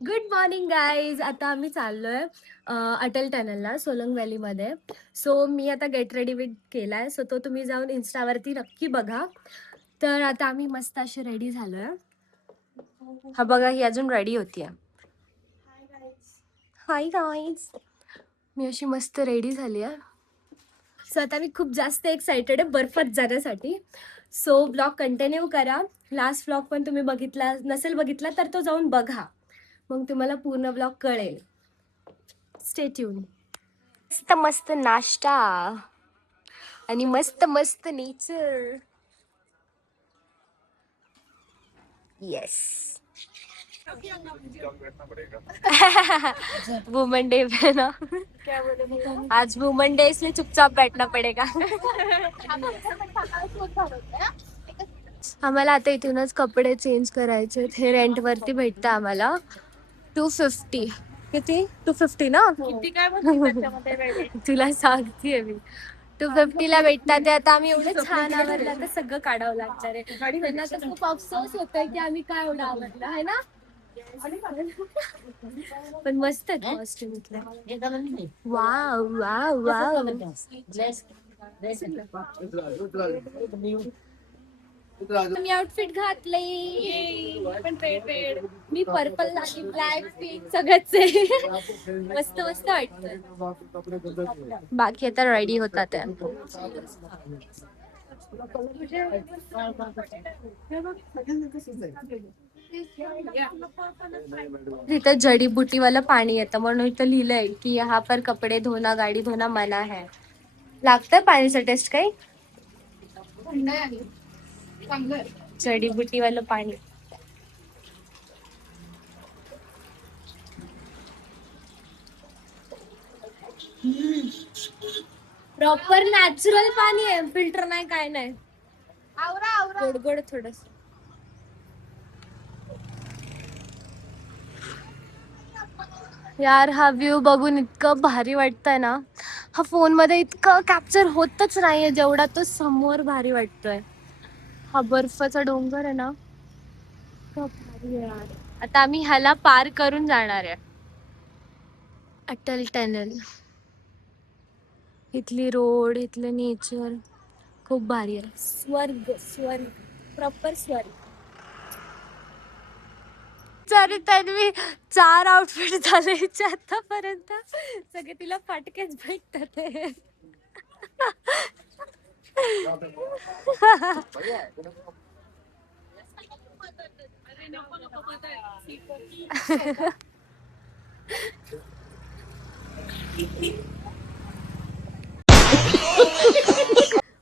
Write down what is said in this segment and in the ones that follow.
Good morning guys. आता आम्ही चाललोय अटल टनलला सोलंग व्हॅलीमध्ये. सो मी आता गेट रेडी विथ केलाय, सो तो तुम्ही जाऊन इन्स्टावरती नक्की बघा. तर आता आम्ही मस्त असे रेडी झालोय. हा बघा, ही अजून रेडी होतीये. हाय गाईज, मी अशी मस्त रेडी झाली आहे. सो आता मी खूप जास्त एक्सायटेड आहे बर्फात जाण्यासाठी. सो ब्लॉग कंटिन्यू करा. लास्ट ब्लॉग पण तुम्ही बघितला नसेल बघितला तर तो जाऊन बघा, मग तुम्हाला पूर्ण ब्लॉग कळेल. Stay tune. मस्त मस्त नाश्ता आणि मस्त मस्त नेचर. येस. वुमन डे पे ना, आज वुमन डे इसलिए चुपचाप बैठना पडेगा. आम्हाला आता इथूनच कपडे चेंज करायचे. हे रेंटवरती भेटतं आम्हाला. 250. किती? 250 ना. तुला सांगतेय मी, 250ला भेटतात ते. आता आम्ही एवढं छान आवडलं तर सगळं काढावं लागणार आहे. त्यांना तर खूप अफसोस होतोय की आम्ही काय एवढं आवडलं आहे ना. पण मस्त आहे कॉस्ट्युम इथलं. Wow wow wow. मी आउटफिट घातलंय. मी पर्पल आणि ब्लॅक पिंक सगळंच आहे. मस्त मस्त वाटतं. बाकी आता रेडी होतात. इथं जडीबुटीवालं पाणी येतं, म्हणून इथं लिहिलंय की यहाँ पर कपडे धोना गाडी धोना मना है. लागतं पाणीचं टेस्ट काही? जडीबुटीवालं पाणी. प्रॉपर नॅचरल पाणी आहे, फिल्टर नाही काय नाही. गोड गोड थोडस. यार हा व्ह्यू बघून इतकं भारी वाटतंय ना. हा फोन मध्ये इतकं कॅप्चर होतच नाहीये जेवढा तो समोर भारी वाटतोय. हा बर्फाचा डोंगर आहे ना, इतका भारी आहे यार. आता आम्ही ह्याला पार करून जाणार आहे. अटल टनल. इथली रोड, इथलं नेचर खूप भारी आहे. स्वर्ग स्वर्ग, प्रॉपर स्वर्ग. तरी तन्वी 4 आउटफिट झाले आतापर्यंत. सगळे तिला फाटकेच भेटतात.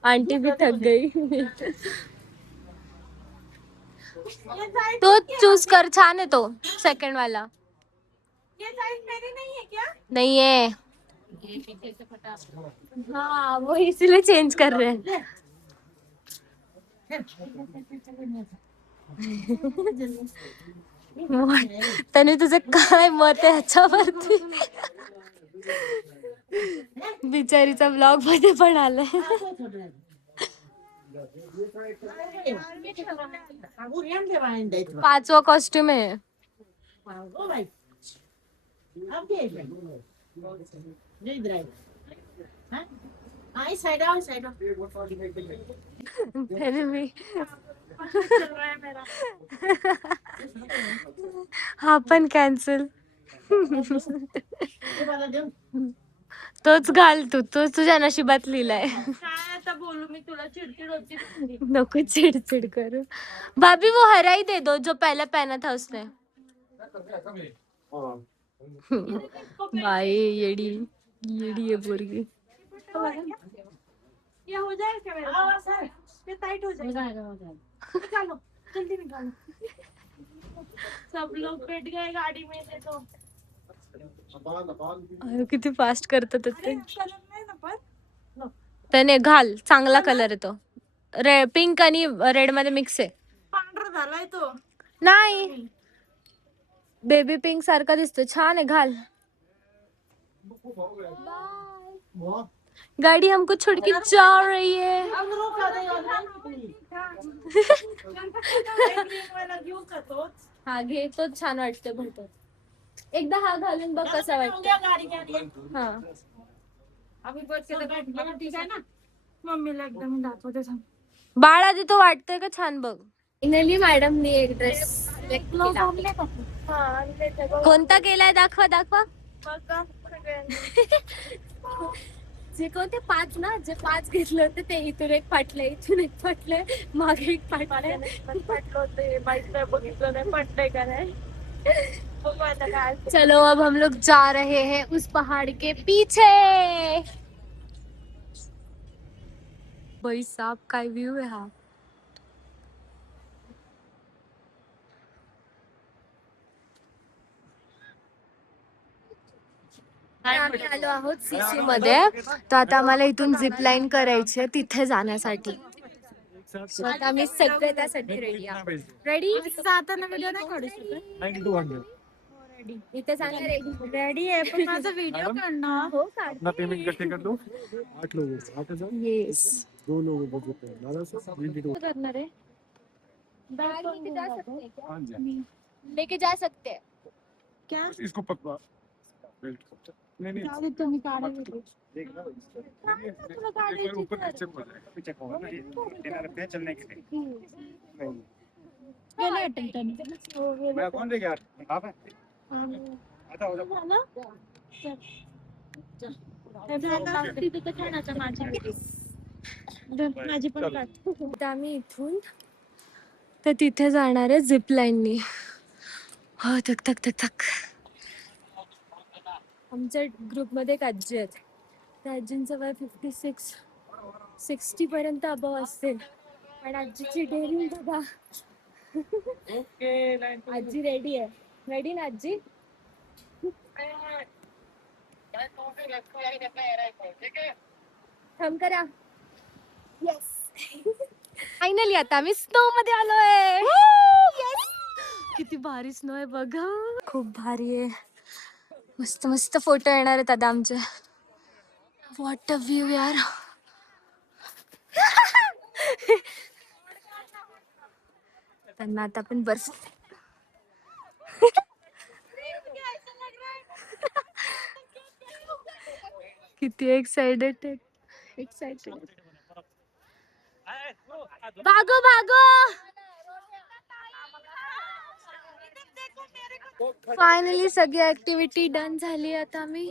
आंटी भी थक गई. तो चूज कर, छान है तो सेकंड वाला. ये साइज मेरी नहीं है क्या? नहीं है. हाँ वो इसलिए चेंज कर रहे हैं. तने तुझं काय मत आहे ह्याच्यावरती? बिचारीचा ब्लॉग मध्ये पण आलाय. 5वा कॉस्ट्युम आहे. हा पण कॅन्सल. तोच घाल तू, तोच तुझ्या नशिबात लिहिलाय. काय आता बोलू मी तुला, चिडचिड होती. नको चिडचिड करू भाभी. वो हरा ही दे दो जो पहले पहना था उसने. बाई येडी येडी आहे पोरगी. ये हो जाएगा मेरा सर, ये टाइट हो जाएगा. चलो जल्दी निकालो. सब लोग बैठ गए गाड़ी में. तो किती फास्ट करतात ते. त्याने घाल, चांगला कलर आहे तो. पिंक आणि रेड मध्ये मिक्स आहे. पांढरा झालाय तो. नाही, बेबी पिंक सारखा दिसतो. छान आहे, घाल. गाड़ी हमको छोड़ के जा रही है. हा घे, तोच छान वाटतं. एकदा हा घालून बघ कसा वाटतं. हा आम्ही बस केलं ठीक आहे ना. मम्मीला एकदा मी दाखवते थांब. बाळ आधी तो वाटतोय का छान बघ. फायनली मॅडमनी एक ड्रेस सिलेक्ट केला. कोणता केलाय दाखवा दाखवा. जे कोणते 5 ना, जे 5 घेतले होते ते इथून एक फाटले, इथून एक फाटले, मागे एक फाटले. फाटलं होते माहित नाही, बघितलं नाही फाटलंय का नाही. चलो अब हम लोग जा रहे हैं उस पहाड़ के पीछे. भाई साहब काय व्यू आहे हा. आम्ही आलो आहोत सीसी मध्ये. तर आता आम्हाला इथून झिप लाईन करायची आहे तिथे जाण्यासाठी. So आता आम्ही सगळे त्यासाठी रेडी आहोत. रेडी जाताना व्हिडिओ नाही काढू शकत. इथे जाणार रेडी. रेडी आहे पण माझा व्हिडिओ काढणार. हो अपना पेमेंट करते कर दो 8 लोगों को 8,000 येस 2 लोगों को देते हैं 1222 करणार आहे. लेके जा सकते हैं क्या? हाँ जी लेके जा सकते हैं. क्या बस इसको पकड़ा बेल्ट नहीं चालेल तुम्ही काढा व्हिडिओ. देख लो तुला एक काढायची बार ऊपर तर. नीचे हो जाएगा पीछे को ना ये देना रहते हैं चलने के लिए नहीं गेले वाटेल त्यांनी. मैं कौन लेके यार आप है आता हो जाओ झालं? चल. तिथे तर छान आता माझी. माझी पण काढ. आता आम्ही इथून तर तिथे जाणार आहे झिप लाईननी. हो थक थक थक थक. आमच्या ग्रुपमध्ये एक आजी आहेत. त्या आजींचं वय 56 60 पर्यंत अबव असेल. पण आजीची डेअरिंग बघा. आजी रेडी आहे. रेडी ना आजी. थांब करा. येस फायनली आता आम्ही स्नो मध्ये आलोय. किती भारी स्नो आहे बघा. खूप भारी आहे. मस्त मस्त फोटो येणार आहेत आता आमचे. व्हॉट अ व्ह्यू यार. त्यांना आता पण बर्फ. किती एक्साइटेड आहे. एक्साइटेड. भागो भागो. फायनली सगळी ऍक्टिव्हिटी डन झाली. आता आम्ही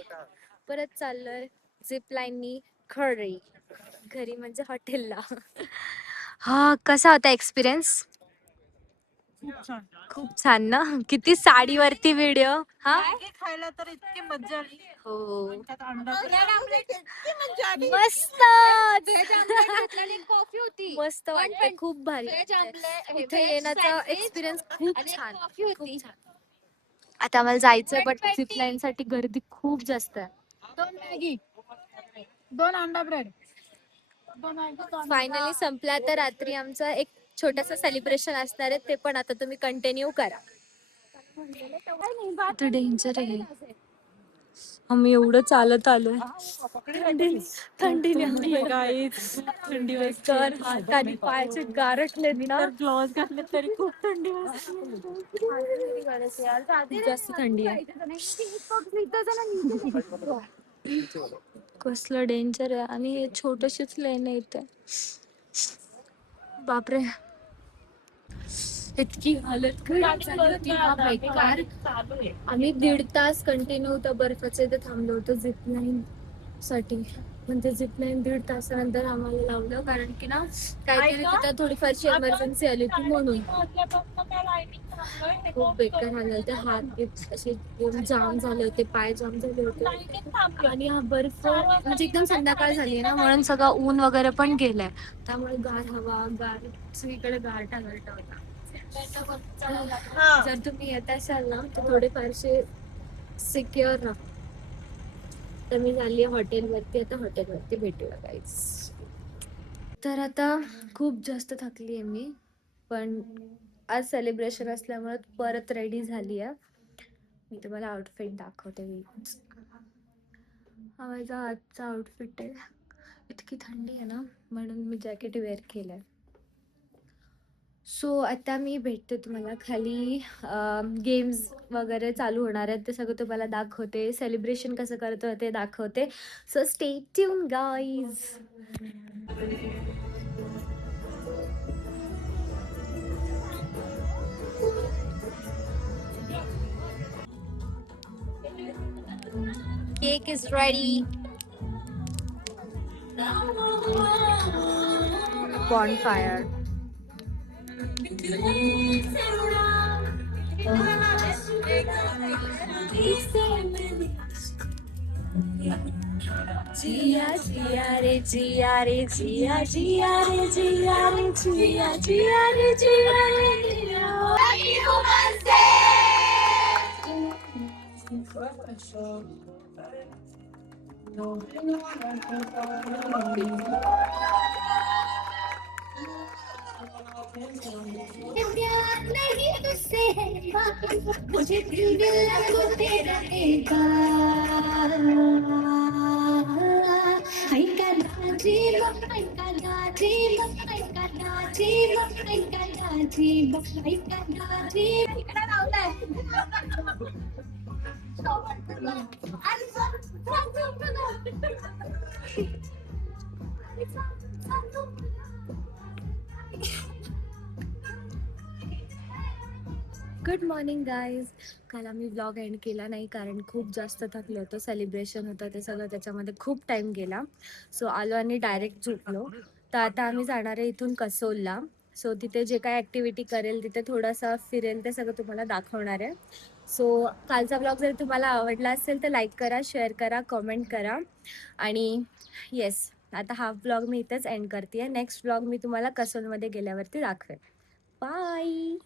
परत चाललोय झिप लाईननी घरी. घरी म्हणजे हॉटेलला. हा कसा होता एक्सपिरियन्स. खूप छान ना. किती साडीवरती व्हिडिओ. हा खायला तर इतकी मजा आली. हो त्यात अंडा इतकी मजा आली. मस्त. कॉफी होती. मस्त वाटते. खूप भारी. इथे येण्याचा एक्सपिरियन्स खूप छान. खूप छान. आता आम्हाला जायचंय बट झिप लाईन साठी गर्दी खूप जास्त आहे. 2 मॅगी 2 अंडा ब्रेड. फायनली संपला. तर रात्री आमचं एक छोटस सेलिब्रेशन असणार आहे. ते पण आता तुम्ही कंटिन्यू करा. डेंजर आहे. आम्ही एवढं चालत आलोय. थंडीने थंडी वाजतर हात आणि पायाचे गारटले ना. ग्लोव्स घातले तरी खूप थंडी जास्त थंडी आहे. कसलं डेंजर आहे. आणि हे छोटशीच लेन आहे इथे. बापरे इतकी हालत खराब झाली होती ना बेकार. आम्ही 1.5 तास कंटिन्यू त्या बर्फाच्या इथे थांबलो होतो झिप लाईन साठी. म्हणजे झिप लाईन 1.5 तासानंतर आम्हाला लावलं. कारण की ना काहीतरी तिथं थोडीफारशी इमर्जन्सी आली होती म्हणून. खूप बेकार हाल होते. हात असे जाम झाले होते. पाय जाम झाले होते. आणि हा बर्फ म्हणजे एकदम संध्याकाळ झाली ना म्हणून सगळं ऊन वगैरे पण गेलंय. त्यामुळे गार हवा गार सगळीकडे गारठा गारठा होता. जर तुम्ही येत असाल ना तर थोडेफारसे सिक्युअर राहा. तर मी झाली हॉटेलवरती. आता हॉटेलवरती भेटूया गाईज. तर आता खूप जास्त थकली आहे मी. पण आज सेलिब्रेशन असल्यामुळे परत रेडी झाली आहे. मी तुम्हाला आउटफिट दाखवते. हा माझा आजचा आउटफिट आहे. इतकी थंडी आहे ना म्हणून मी जॅकेट वेअर केलंय. सो आता मी भेटते तुम्हाला खाली. गेम्स वगैरे चालू होणार आहेत ते सगळं तुम्हाला दाखवते. सेलिब्रेशन कसं करतो ते दाखवते. So stay tune guys. Cake is ready. Bonfire. जिया जिया रे जिया रे जिया जिया रे जिया रे जिया जिया रे जिया रे जिया. प्यार नहीं तुझसे है मुझे दिल लगते रहेगा I cannot dream I cannot dream I cannot dream I cannot dream I cannot dream good morning guys. काल आम्ही व्लॉग एंड केला नाही कारण खूप जास्त थकलो होतो. सेलिब्रेशन होतं ते सगळं, त्याच्यामध्ये खूप टाईम गेला. सो आलो आणि डायरेक्ट झोपलो. तर आता आम्ही जाणार आहे इथून कसोलला. सो तिथे जे काय ॲक्टिव्हिटी करेल, तिथे थोडासा फिरेल, ते सगळं तुम्हाला दाखवणार आहे. सो कालचा व्लॉग जर तुम्हाला आवडला असेल तर लाईक करा, शेअर करा, कमेंट करा. आणि येस, आता हा व्लॉग मी इथेच एंड करते आहे. नेक्स्ट व्लॉग मी तुम्हाला कसोलमध्ये गेल्यावरती दाखवेल. बाय.